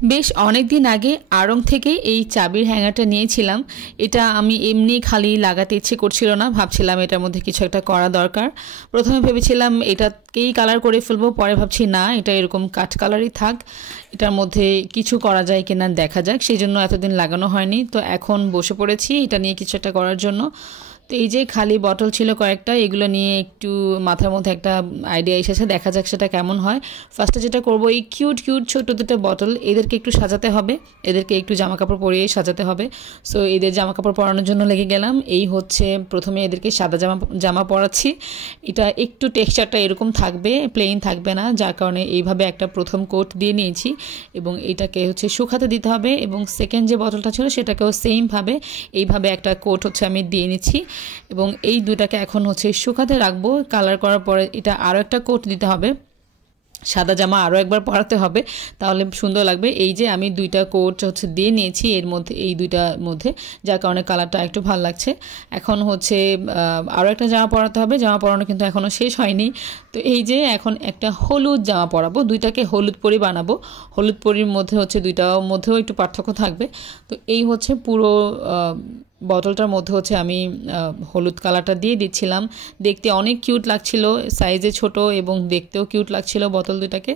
বেশ অনেক দিন আগে আড়ং থেকে এই চাবির হ্যাঙ্গারটা নিয়েছিলাম। এটা আমি এমনি খালি লাগাতে ইচ্ছে করছিল না, ভাবছিলাম এটার মধ্যে কিছু একটা করা দরকার। প্রথমে ভেবেছিলাম এটাকেই কালার করে ফেলবো, পরে ভাবছি না, এটা এরকম কাঠ কালারই থাক, এটার মধ্যে কিছু করা যায় কিনা দেখা যাক। সেই জন্য এতদিন লাগানো হয়নি, তো এখন বসে পড়েছি এটা নিয়ে কিছু একটা করার জন্য। তো এই যে খালি বটল ছিল কয়েকটা, এগুলো নিয়ে একটু মাথার মধ্যে একটা আইডিয়া এসেছে, দেখা যাক সেটা কেমন হয়। ফার্স্টে যেটা করব, এই কিউট কিউট ছোট দুটো বটল, এদেরকে একটু সাজাতে হবে, এদেরকে একটু জামা কাপড় পরিয়ে সাজাতে হবে। সো এদের জামা কাপড় পরানোর জন্য লেগে গেলাম। এই হচ্ছে প্রথমে এদেরকে সাদা জামা পরাচ্ছি। এটা একটু টেক্সচারটা এরকম থাকবে, প্লেন থাকবে না, যার কারণে এইভাবে একটা প্রথম কোট দিয়ে নিয়েছি এবং এটাকে হচ্ছে শুকাতে দিতে হবে। এবং সেকেন্ড যে বটলটা ছিল সেটাকেও সেমভাবে এইভাবে একটা কোট হচ্ছে আমি দিয়ে নিচ্ছি এবং এই দুটাকে এখন হচ্ছে শুকাতে রাখবো। কালার করার পরে এটা আরও একটা কোট দিতে হবে, সাদা জামা আরও একবার পরাতে হবে, তাহলে সুন্দর লাগবে। এই যে আমি দুইটা কোট হচ্ছে দিয়ে নিয়েছি এর মধ্যে, এই দুইটার মধ্যে, যার কারণে কালারটা একটু ভালো লাগছে। এখন হচ্ছে আরও একটা জামা পরাতে হবে, জামা পরানো কিন্তু এখনও শেষ হয়নি। তো এই যে এখন একটা হলুদ জামা পরাবো, দুইটাকে হলুদ পরি বানাবো। হলুদ পরির মধ্যে হচ্ছে দুইটার মধ্যেও একটু পার্থক্য থাকবে। তো এই হচ্ছে পুরো বটলটার মধ্যে হচ্ছে আমি হলুদ কালারটা দিয়ে দিচ্ছিলাম। দেখতে অনেক কিউট লাগছিল, সাইজে ছোট এবং দেখতেও কিউট লাগছিল বোতল দুটাকে।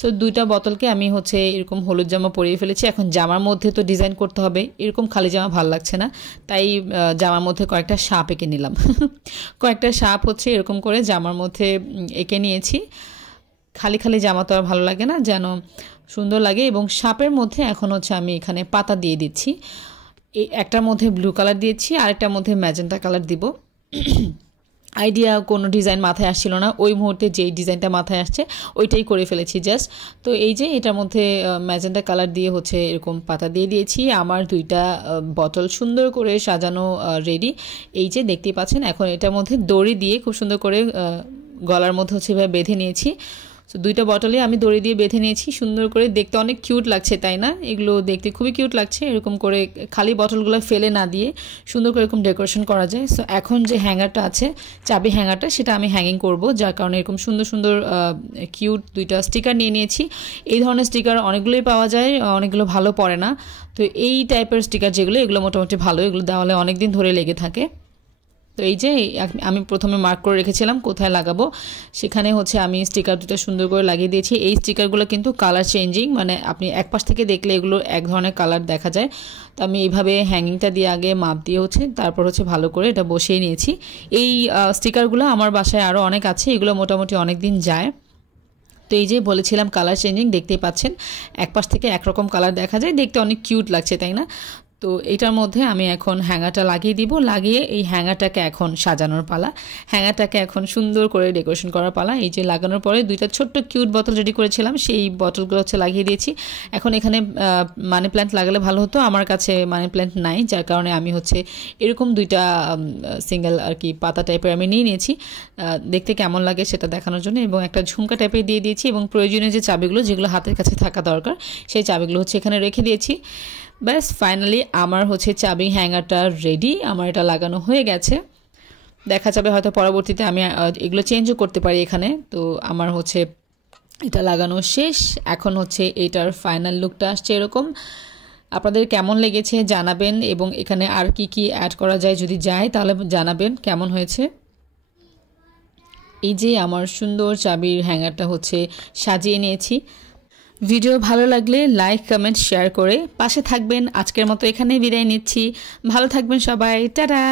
সো দুইটা বোতলকে আমি হচ্ছে এরকম হলুদ জামা পরিয়ে ফেলেছি। এখন জামার মধ্যে তো ডিজাইন করতে হবে, এরকম খালি জামা ভালো লাগছে না, তাই জামার মধ্যে কয়েকটা সাপ এঁকে নিলাম। কয়েকটা সাপ হচ্ছে এরকম করে জামার মধ্যে এঁকে নিয়েছি। খালি খালি জামা তো আর ভালো লাগে না, যেন সুন্দর লাগে। এবং সাপের মধ্যে এখন হচ্ছে আমি এখানে পাতা দিয়ে দিচ্ছি। একটার মধ্যে ব্লু কালার দিয়েছি, আরেকটার মধ্যে ম্যাজেন্টা কালার দিব। আইডিয়া কোনো ডিজাইন মাথায় আসছিল না, ওই মুহূর্তে যেই ডিজাইনটা মাথায় আসছে ওইটাই করে ফেলেছি জাস্ট। তো এই যে এটার মধ্যে ম্যাজেন্টা কালার দিয়ে হচ্ছে এরকম পাতা দিয়ে দিয়েছি। আমার দুইটা বোতল সুন্দর করে সাজানো রেডি। এই যে দেখতেই পাচ্ছেন, এখন এটার মধ্যে দড়ি দিয়ে খুব সুন্দর করে গলার মধ্যে হচ্ছে এভাবে বেঁধে নিয়েছি। সো দুইটা বটলে আমি দড়ি দিয়ে বেঁধে নিয়েছি সুন্দর করে। দেখতে অনেক কিউট লাগছে, তাই না? এগুলো দেখতে খুবই কিউট লাগছে। এরকম করে খালি বটলগুলো ফেলে না দিয়ে সুন্দর করে এরকম ডেকোরেশন করা যায়। সো এখন যে হ্যাঙ্গারটা আছে, চাবি হ্যাঙ্গারটা, সেটা আমি হ্যাঙ্গিং করব, যার কারণে এরকম সুন্দর সুন্দর কিউট দুইটা স্টিকার নিয়ে নিয়েছি। এই ধরনের স্টিকার অনেকগুলোই পাওয়া যায়, অনেকগুলো ভালো পড়ে না। তো এই টাইপের স্টিকার যেগুলো, এগুলো মোটামুটি ভালো, এগুলো দেওয়ালে অনেক দিন ধরে লেগে থাকে। তো এই যে আমি প্রথমে মার্ক করে রেখেছিলাম কোথায় লাগাবো, সেখানে হচ্ছে আমি স্টিকার দুটো সুন্দর করে লাগিয়ে দিয়েছি। এই স্টিকারগুলো কিন্তু কালার চেঞ্জিং, মানে আপনি এক পাশ থেকে দেখলে এগুলো এক ধরনের কালার দেখা যায়। তো আমি এইভাবে হ্যাঙ্গিংটা দিয়ে আগে মাপ দিয়ে হচ্ছে তারপর হচ্ছে ভালো করে এটা বসিয়ে নিয়েছি। এই স্টিকারগুলো আমার বাসায় আরও অনেক আছে, এগুলো মোটামুটি অনেক দিন যায়। তো এই যে বলেছিলাম কালার চেঞ্জিং, দেখতেই পাচ্ছেন এক পাশ থেকে একরকম কালার দেখা যায়, দেখতে অনেক কিউট লাগছে, তাই না? তো এটার মধ্যে আমি এখন হ্যাঙ্গারটা লাগিয়ে দিব, লাগিয়ে এই হ্যাঙ্গারটাকে এখন সাজানোর পালা, হ্যাঙ্গারটাকে এখন সুন্দর করে ডেকোরেশন করার পালা। এই যে লাগানোর পরে দুইটা ছোট্ট কিউট বোতল রেডি করেছিলাম, সেই বোতলগুলো হচ্ছে লাগিয়ে দিয়েছি। এখন এখানে মানি প্ল্যান্ট লাগালে ভালো হতো, আমার কাছে মানি প্ল্যান্ট নাই, যার কারণে আমি হচ্ছে এরকম দুইটা সিঙ্গেল আর কি পাতা টাইপের আমি নিয়ে নিয়েছি, দেখতে কেমন লাগে সেটা দেখানোর জন্য। এবং একটা ঝুমকা টাইপের দিয়ে দিয়েছি এবং প্রয়োজনীয় যে চাবিগুলো, যেগুলো হাতের কাছে থাকা দরকার, সেই চাবিগুলো হচ্ছে এখানে রেখে দিয়েছি। ব্যাস ফাইনালি আমার হচ্ছে চাবি হ্যাঙ্গারটা রেডি, আমার এটা লাগানো হয়ে গেছে। দেখা যাবে হয়তো পরবর্তীতে আমি এগুলো চেঞ্জও করতে পারি এখানে। তো আমার হচ্ছে এটা লাগানো শেষ, এখন হচ্ছে এটার ফাইনাল লুকটা আসছে এরকম। আপনাদের কেমন লেগেছে জানাবেন, এবং এখানে আর কি কি অ্যাড করা যায়, যদি যায় তাহলে জানাবেন কেমন হয়েছে। এই যে আমার সুন্দর চাবির হ্যাঙ্গারটা হচ্ছে সাজিয়ে নিয়েছি। ভিডিও ভালো লাগলে লাইক, কমেন্ট, শেয়ার করে পাশে থাকবেন। আজকের মতো এখানেই বিদায় নিচ্ছি, ভালো থাকবেন সবাই, টাটা।